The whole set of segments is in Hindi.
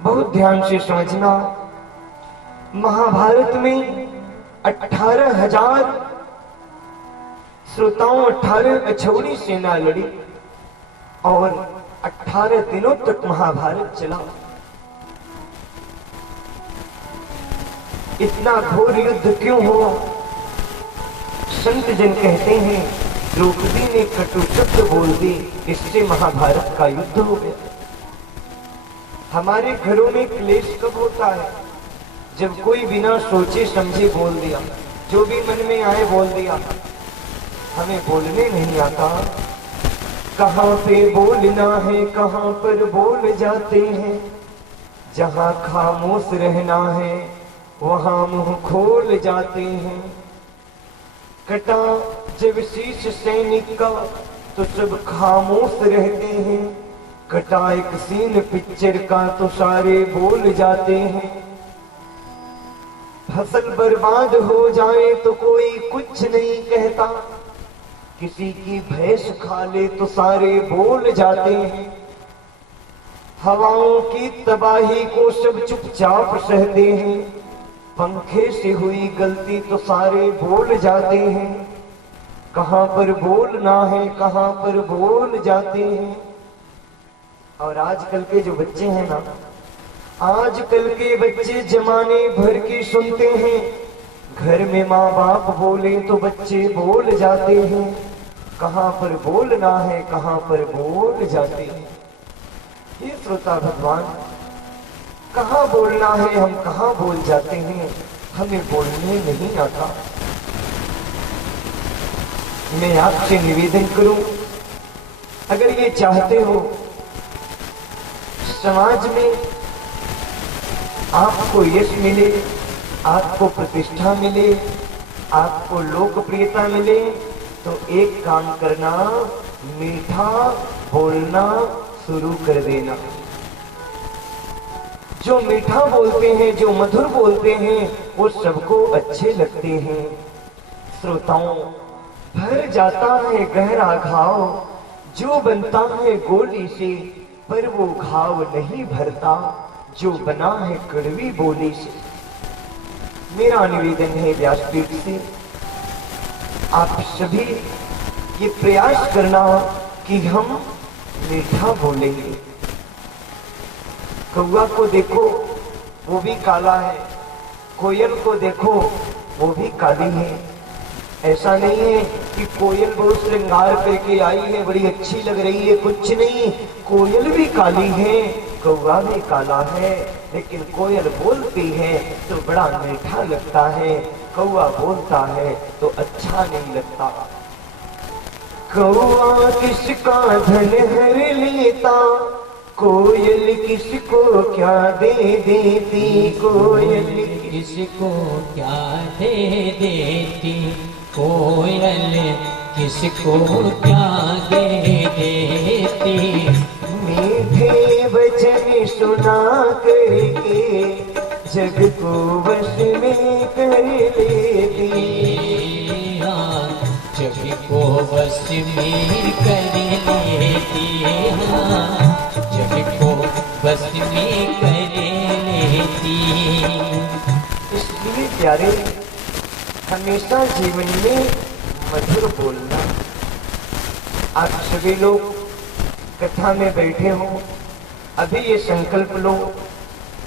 बहुत ध्यान से समझना। महाभारत में 18,000 श्रोताओं 18 अछौड़ी सेना लड़ी और 18 दिनों तक महाभारत चला। इतना घोर युद्ध क्यों हुआ? संत जन कहते हैं द्रौपदी ने कटु शब्द बोल दी, इससे महाभारत का युद्ध हो गया। हमारे घरों में क्लेश कब होता है? जब कोई बिना सोचे समझे बोल दिया, जो भी मन में आए बोल दिया। हमें बोलने नहीं आता। कहां पे बोलना है, कहां पर बोल जाते हैं। जहां खामोश रहना है वहां मुंह खोल जाते हैं। कटा जब शीश सैनिक का तो सब खामोश रहते हैं। कटा एक सीन पिक्चर का तो सारे बोल जाते हैं। फसल बर्बाद हो जाए तो कोई कुछ नहीं कहता। किसी की भैंस खा ले तो सारे बोल जाते हैं। हवाओं की तबाही को सब चुपचाप सहते हैं। पंखे से हुई गलती तो सारे बोल जाते हैं। कहां पर बोलना है, कहां पर बोल जाते हैं। और आजकल के जो बच्चे हैं ना, आजकल के बच्चे जमाने भर की सुनते हैं। घर में माँ बाप बोले तो बच्चे बोल जाते हैं। कहां पर बोलना है, कहां पर बोल जाते हैं। ये श्रोता भगवान, कहां बोलना है, हम कहां बोल जाते हैं। हमें बोलने नहीं आता। मैं आपसे निवेदन करूं, अगर ये चाहते हो समाज में आपको यश मिले, आपको प्रतिष्ठा मिले, आपको लोकप्रियता मिले, तो एक काम करना, मीठा बोलना शुरू कर देना। जो मीठा बोलते हैं, जो मधुर बोलते हैं, वो सबको अच्छे लगते हैं। श्रोताओं, भर जाता है गहरा घाव जो बनता है गोली से, पर वो घाव नहीं भरता जो बना है कड़वी बोली से। मेरा निवेदन है व्यासपीठ से, आप सभी ये प्रयास करना कि हम मीठा बोलेंगे। कौवा को देखो वो भी काला है, कोयल को देखो वो भी काली है। ऐसा नहीं है कि कोयल बहुत श्रृंगार करके आई है, बड़ी अच्छी लग रही है, कुछ नहीं। कोयल भी काली है, कौवा भी काला है, लेकिन कोयल बोलती है तो बड़ा मीठा लगता है। कौवा बोलता है तो अच्छा नहीं लगता। कौवा किसका धन हर लेता, कोयल किसको क्या दे देती। कोयल किसको क्या दे देती, कोयल किसको क्या दे देती। मीठे वचन सुना करके जग को वश में कर लेती। जग को वश में कर लेती। जग को वश में कर लेती। इसलिए प्यारे, हमेशा जीवन में मधुर बोलना। आप सभी लोग कथा में बैठे हो, अभी ये संकल्प लो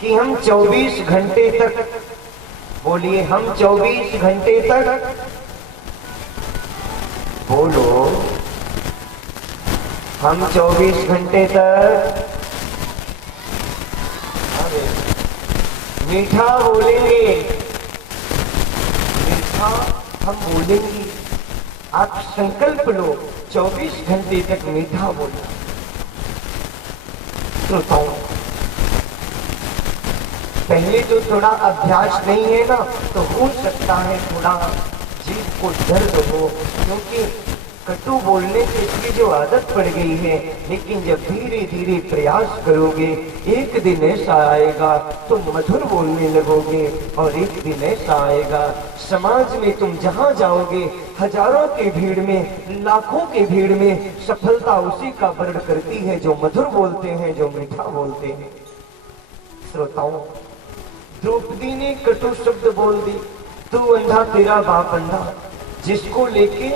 कि हम 24 घंटे तक, बोलिए हम 24 घंटे तक, बोलो हम 24 घंटे तक मीठा बोलेंगे। मीठा हम बोलेंगे। आप संकल्प लो 24 घंटे तक मीठा बोलना। श्रोताओं, पहले तो थोड़ा अभ्यास नहीं है ना, तो हो सकता है थोड़ा जीभ को दर्द हो, क्योंकि कटु बोलने से इसकी जो आदत पड़ गई है। लेकिन जब धीरे धीरे प्रयास करोगे, एक दिन ऐसा आएगा तुम मधुर बोलने लगोगे, और एक दिन ऐसा आएगा समाज में तुम जहां जाओगे, हजारों की भीड़ में, लाखों की भीड़ में सफलता उसी का वर्ण करती है जो मधुर बोलते हैं, जो मीठा बोलते हैं। श्रोताओं, द्रौपदी ने कटु शब्द बोल दी, तू अंधा तेरा बाप अंधा, जिसको लेके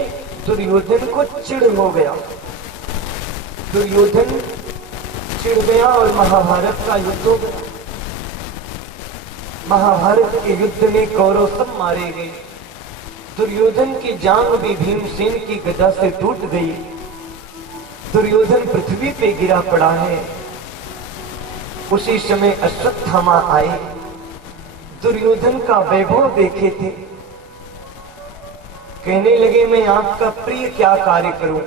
दुर्योधन को चिढ़ हो गया। दुर्योधन चिढ़ गया और महाभारत का युद्ध हो गया। महाभारत के युद्ध में कौरव सब मारे गए। दुर्योधन की जांघ भी भीमसेन की गदा से टूट गई। दुर्योधन पृथ्वी पे गिरा पड़ा है। उसी समय अश्वत्थामा आए, दुर्योधन का वैभव देखे थे। कहने लगे मैं आपका प्रिय क्या कार्य करूं।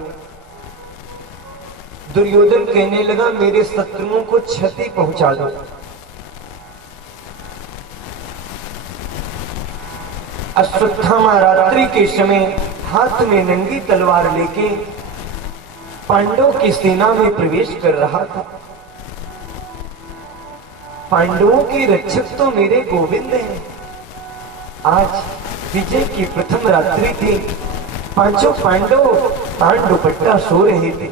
दुर्योधन कहने लगा मेरे शत्रुओं को क्षति पहुंचा दो। अश्वत्थामा रात्रि के समय हाथ में नंगी तलवार लेके पांडवों की सेना में प्रवेश कर रहा था। पांडवों के रक्षक तो मेरे गोविंद हैं। आज विजय की प्रथम रात्रि थी। पांचों पांडव तांड दुपट्टा सो रहे थे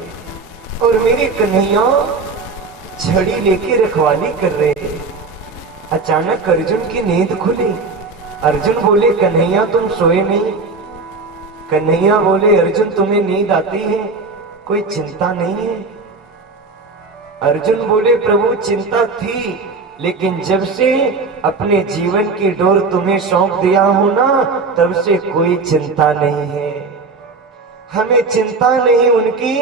और मेरे कन्हैया छड़ी लेके रखवाली कर रहे थे। अचानक अर्जुन की नींद खुली। अर्जुन बोले कन्हैया तुम सोए नहीं। कन्हैया बोले अर्जुन तुम्हें नींद आती है, कोई चिंता नहीं है। अर्जुन बोले प्रभु चिंता थी, लेकिन जब से अपने जीवन की डोर तुम्हें सौंप दिया हूं ना, तब से कोई चिंता नहीं है। हमें चिंता नहीं उनकी,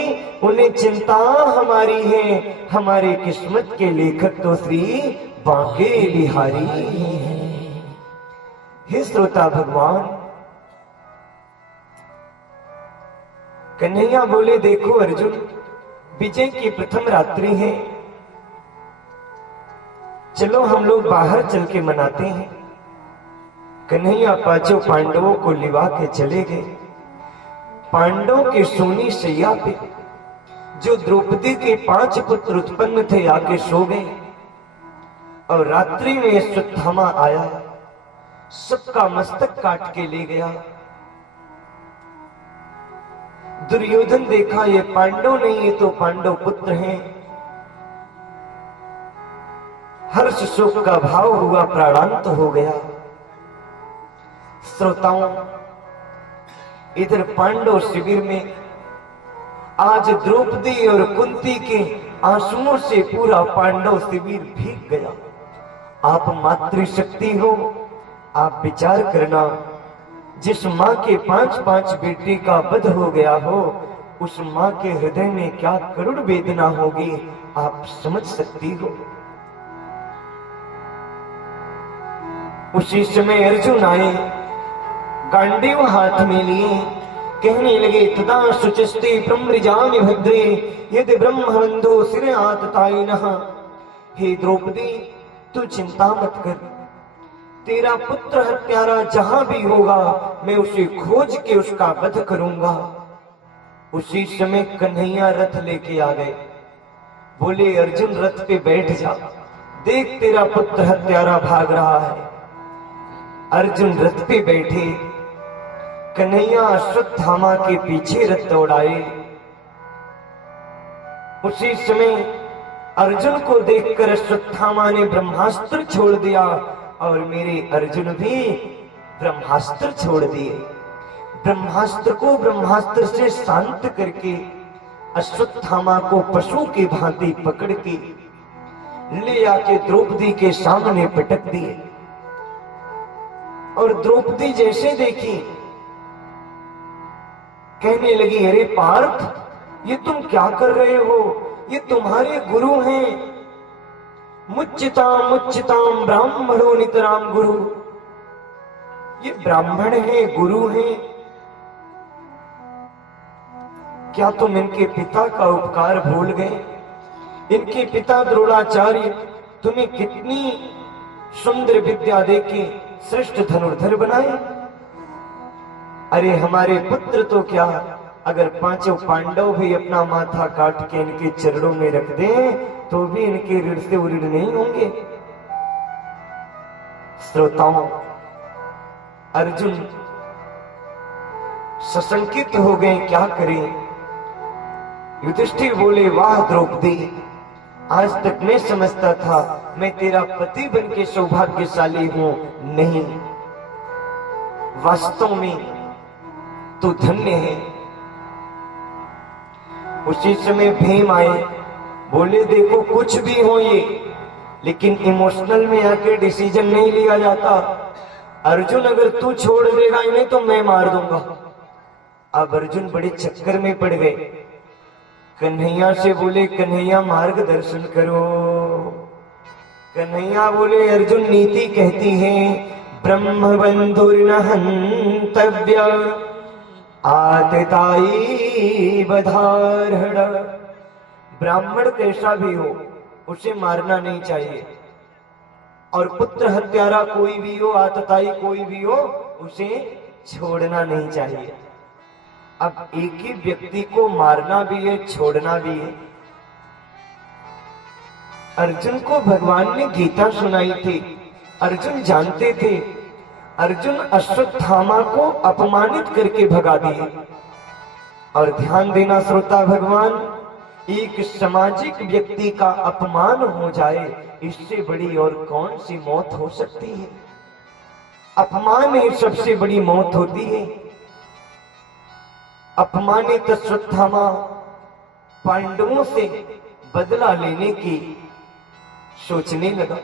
उन्हें चिंता हमारी है। हमारी किस्मत के लेखक तो श्री बांके बिहारी हैं। हे श्रोता भगवान, कन्हैया बोले देखो अर्जुन, विजय की प्रथम रात्रि है, चलो हम लोग बाहर चल के मनाते हैं। कन्हैया पांचों पांडवों को लिवा के चले गए। पांडवों के सोनी सैया पे जो द्रौपदी के 5 पुत्र उत्पन्न थे आके सो गए। और रात्रि में अश्वत्थामा आया, सबका मस्तक काट के ले गया। दुर्योधन देखा ये पांडव नहीं, ये तो पांडव पुत्र हैं। हर्ष शोक का भाव हुआ, प्राणांत हो गया। श्रोताओं, इधर पांडव शिविर में आज द्रौपदी और कुंती के आंसुओं से पूरा पांडव शिविर भीग गया। आप मातृशक्ति हो, आप विचार करना, जिस मां के 5-5 बेटे का वध हो गया हो, उस मां के हृदय में क्या करुण वेदना होगी, आप समझ सकती हो। उसी समय अर्जुन आए, गांडीव हाथ में लिए, कहने लगे तदा सुचिस्ते ब्रह्मजानि भद्रे यदि ब्रह्मबंधो सिरआत तायिनः। हे द्रौपदी, तू चिंता मत कर, तेरा पुत्र हत्यारा जहां भी होगा मैं उसे खोज के उसका वध करूंगा। उसी समय कन्हैया रथ लेके आ गए। बोले अर्जुन रथ पे बैठ जा, देख तेरा पुत्र हत्यारा भाग रहा है। अर्जुन रथ पे बैठे, कन्हैया अश्वत्थामा के पीछे रथ दौड़ाए। उसी समय अर्जुन को देखकर अश्वत्थामा ने ब्रह्मास्त्र छोड़ दिया और मेरे अर्जुन भी ब्रह्मास्त्र छोड़ दिए। ब्रह्मास्त्र को ब्रह्मास्त्र से शांत करके अश्वत्थामा को पशु की भांति पकड़ के ले आके द्रौपदी के सामने पटक दिए। और द्रौपदी जैसे देखी, कहने लगी अरे पार्थ, ये तुम क्या कर रहे हो, ये तुम्हारे गुरु हैं। मुच्चिताम ब्राह्मणो नितराम गुरु, ये ब्राह्मण हैं, गुरु हैं। क्या तुम इनके पिता का उपकार भूल गए? इनके पिता द्रोणाचार्य तुम्हें कितनी सुंदर विद्या देके श्रेष्ठ धनुर्धर बनाए। अरे हमारे पुत्र तो क्या, अगर 5 पांडव भी अपना माथा काट के इनके चरणों में रख दें तो भी इनके ऋण से उऋण नहीं होंगे। श्रोताओं, अर्जुन सशंकित हो गए, क्या करें। युधिष्ठिर बोले वाह द्रौपदी, आज तक मैं समझता था मैं तेरा पति बन के सौभाग्यशाली हूं। नहीं, वास्तव में तू धन्य है। उसी समय भीम आए, बोले देखो कुछ भी हो ये, लेकिन इमोशनल में आके डिसीजन नहीं लिया जाता। अर्जुन अगर तू छोड़ देगा इन्हें तो मैं मार दूंगा। अब अर्जुन बड़े चक्कर में पड़ गए। कन्हैया से बोले कन्हैया मार्गदर्शन करो। कन्हैया बोले अर्जुन नीति कहती है ब्रह्म बंधुर्न हन्तव्य आतताई बधार्हण। ब्राह्मण कैसा भी हो उसे मारना नहीं चाहिए, और पुत्र हत्यारा कोई भी हो, आतताई कोई भी हो, उसे छोड़ना नहीं चाहिए। अब एक ही व्यक्ति को मारना भी है, छोड़ना भी है। अर्जुन को भगवान ने गीता सुनाई थी, अर्जुन जानते थे। अर्जुन अश्वत्थामा को अपमानित करके भगा दिए। और ध्यान देना श्रोता भगवान, एक सामाजिक व्यक्ति का अपमान हो जाए इससे बड़ी और कौन सी मौत हो सकती है। अपमान ही सबसे बड़ी मौत होती है। अपमानित अश्वत्थामा पांडवों से बदला लेने की सोचने लगा।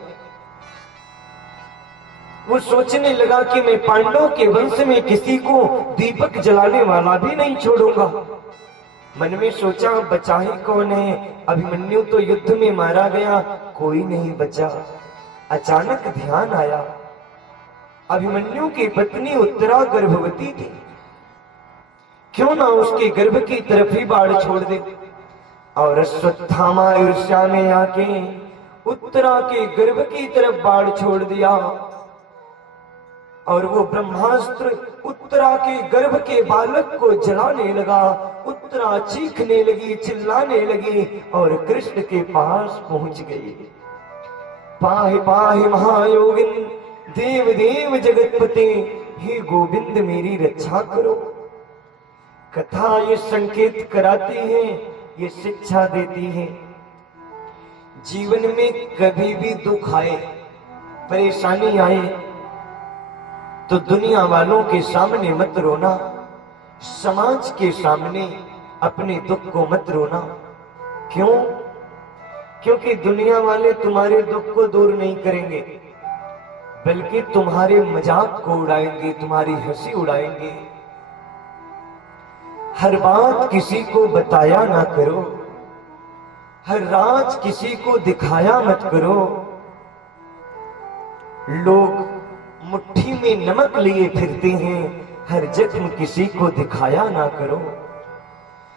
वो सोचने लगा कि मैं पांडवों के वंश में किसी को दीपक जलाने वाला भी नहीं छोड़ूंगा। मन में सोचा बचा ही कौन है, अभिमन्यु तो युद्ध में मारा गया, कोई नहीं बचा। अचानक ध्यान आया अभिमन्यु की पत्नी उत्तरा गर्भवती थी, क्यों ना उसके गर्भ की तरफ ही बाढ़ छोड़ दे। और अश्वत्थामा ईर्ष्या में आके उत्तरा के गर्भ की तरफ बाढ़ छोड़ दिया, और वो ब्रह्मास्त्र उत्तरा के गर्भ के बालक को जलाने लगा। उत्तरा चीखने लगी, चिल्लाने लगी और कृष्ण के पास पहुंच गई। पाहि पाहि महायोगिन देव देव जगतपते, हे गोविंद मेरी रक्षा करो। कथा ये संकेत कराती है, ये शिक्षा देती है, जीवन में कभी भी दुख आए, परेशानी आए तो दुनिया वालों के सामने मत रोना, समाज के सामने अपने दुख को मत रोना। क्यों? क्योंकि दुनिया वाले तुम्हारे दुख को दूर नहीं करेंगे, बल्कि तुम्हारे मजाक को उड़ाएंगे, तुम्हारी हंसी उड़ाएंगे। हर बात किसी को बताया ना करो, हर राज किसी को दिखाया मत करो। लोग मुट्ठी में नमक लिए फिरते हैं, हर जख्म किसी को दिखाया ना करो।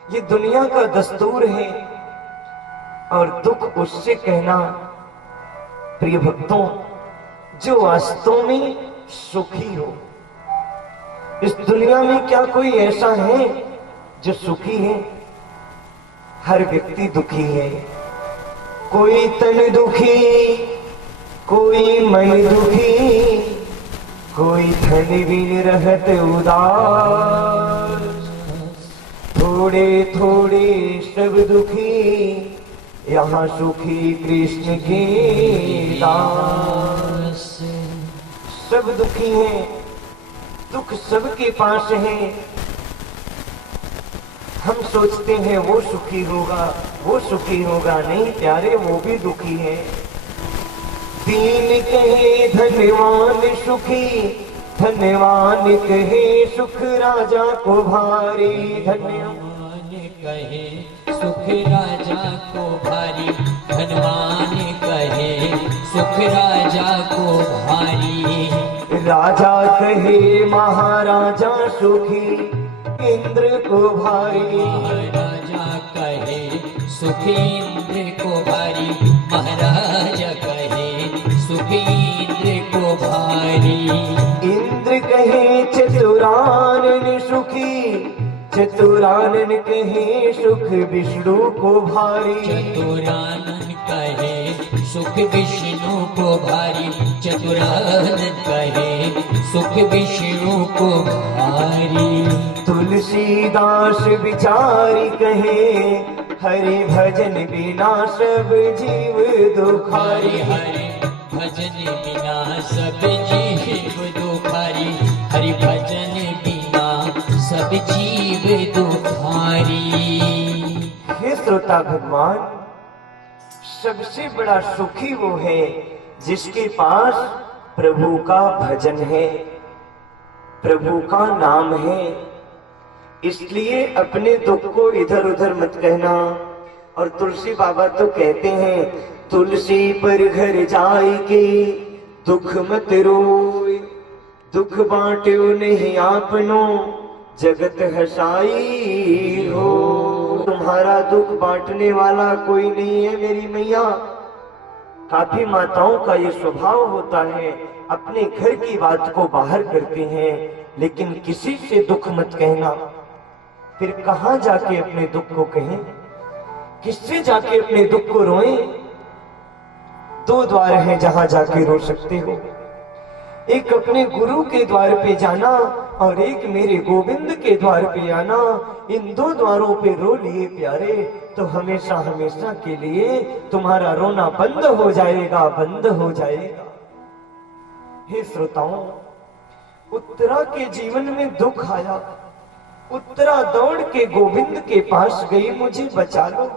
ये दुनिया का दस्तूर है। और दुख उससे कहना, प्रिय भक्तों, जो वास्तव में सुखी हो। इस दुनिया में क्या कोई ऐसा है जो सुखी है? हर व्यक्ति दुखी है। कोई तन दुखी, कोई मन दुखी, कोई धन बिन रहत उदास। थोड़े थोड़े सब दुखी, यहाँ सुखी कृष्ण के दास। सब दुखी हैं, दुख सबके पास है। हम सोचते हैं वो सुखी होगा, वो सुखी होगा, नहीं प्यारे, वो भी दुखी है। दीन कहे धनवान सुखी, धनवान कहे सुख राजा को भारी। धनवान कहे सुख राजा को भारी, धनवान कहे सुख राजा को भारी। राजा कहे महाराजा सुखी, इंद्र को भारी। महाराजा कहे सुखी इंद्र को भारी, महाराजा कहे सुखी इंद्र को भारी। इंद्र कहे चतुरानन सुखी, चतुरानन कहे सुख विष्णु को भारी। चतुरानन कहे सुख विष्णु को भारी, चतुरानन कहे सुख विष्णु को भारी। तुलसीदास विचारी कहे हरि भजन बिना सब जीव दुखारी। हरि भजन बिना सब जीव दुखारी, हरि भजन बिना सब जीव दुखारी। हे श्रोता भगवान, सबसे बड़ा सुखी वो है जिसके पास प्रभु का भजन है, प्रभु का नाम है। इसलिए अपने दुख को इधर उधर मत कहना। और तुलसी बाबा तो कहते हैं, तुलसी पर घर जाए के दुख मत रोए, दुख बांट्यो नहीं आपनो जगत हसाई हो। तुम्हारा दुख बांटने वाला कोई नहीं है मेरी मैया। काफी माताओं का ये स्वभाव होता है, अपने घर की बात को बाहर करते हैं, लेकिन किसी से दुख मत कहना। फिर कहां जाके अपने दुख को कहें, किससे जाके अपने दुख को रोएं? दो द्वार हैं जहां जाके रो सकते हो, एक अपने गुरु के द्वार पे जाना और एक मेरे गोविंद के द्वार पे आना। इन दो द्वारों पे रो लिए प्यारे तो हमेशा हमेशा के लिए तुम्हारा रोना बंद हो जाएगा, बंद हो जाएगा। हे श्रोताओं, उत्तरा के जीवन में दुख आया, उत्तरा दौड़ के गोविंद के पास गई, मुझे बचा लो।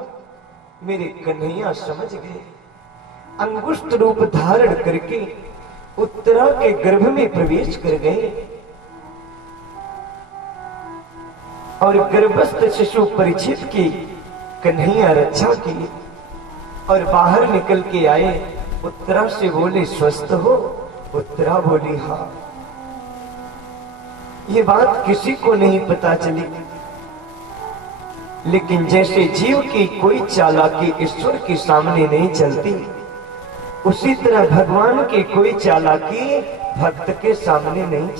मेरे कन्हैया समझ गए, अंगुष्ठ रूप धारण करके उत्तरा के गर्भ में प्रवेश कर गए और गर्भस्थ शिशु परीक्षित की कन्हैया रक्षा की और बाहर निकल के आए। उत्तरा से बोले, स्वस्थ हो? उत्तरा बोली, हाँ। ये बात किसी को नहीं पता चली, लेकिन जैसे जीव की कोई चालाकी ईश्वर के सामने नहीं चलती, उसी तरह भगवान की कोई चालाकी भक्त के सामने नहीं चलती।